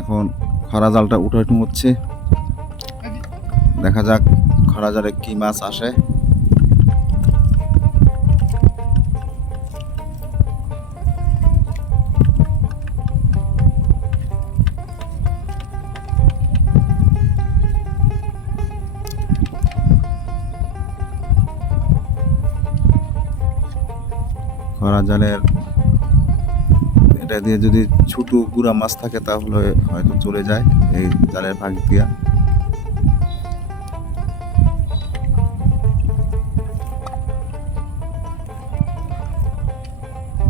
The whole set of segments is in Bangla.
এখন খরা জালটা উঠানো হচ্ছে, দেখা যাক খরা জালে কি মাছ আসে। খরা জালের এটা দিয়ে যদি ছোট গুড়া মাছ থাকে তাহলে হয়তো চলে যায় এই জালের ফাঁক দিয়া।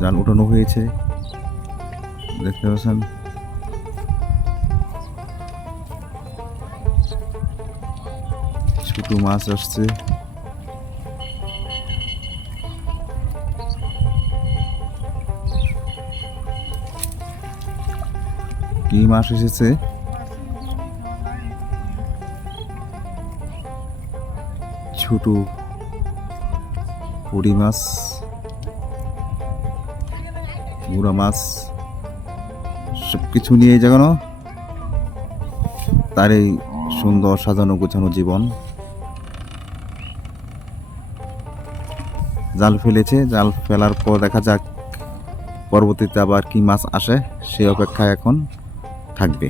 জাল উঠানো হয়েছে, দেখতে পাচ্ছেন। ছোট মাছ আসছে। কি মাছ এসেছে? ছোট পুঁটি মাছ, গুড়া মাছ, সবকিছু নিয়ে জাগানো তার এই সুন্দর সাজানো গোছানো জীবন। জাল ফেলেছে, জাল ফেলার পর দেখা যাক পরবর্তীতে আবার কি মাছ আসে, সেই অপেক্ষায় এখন থাকবে।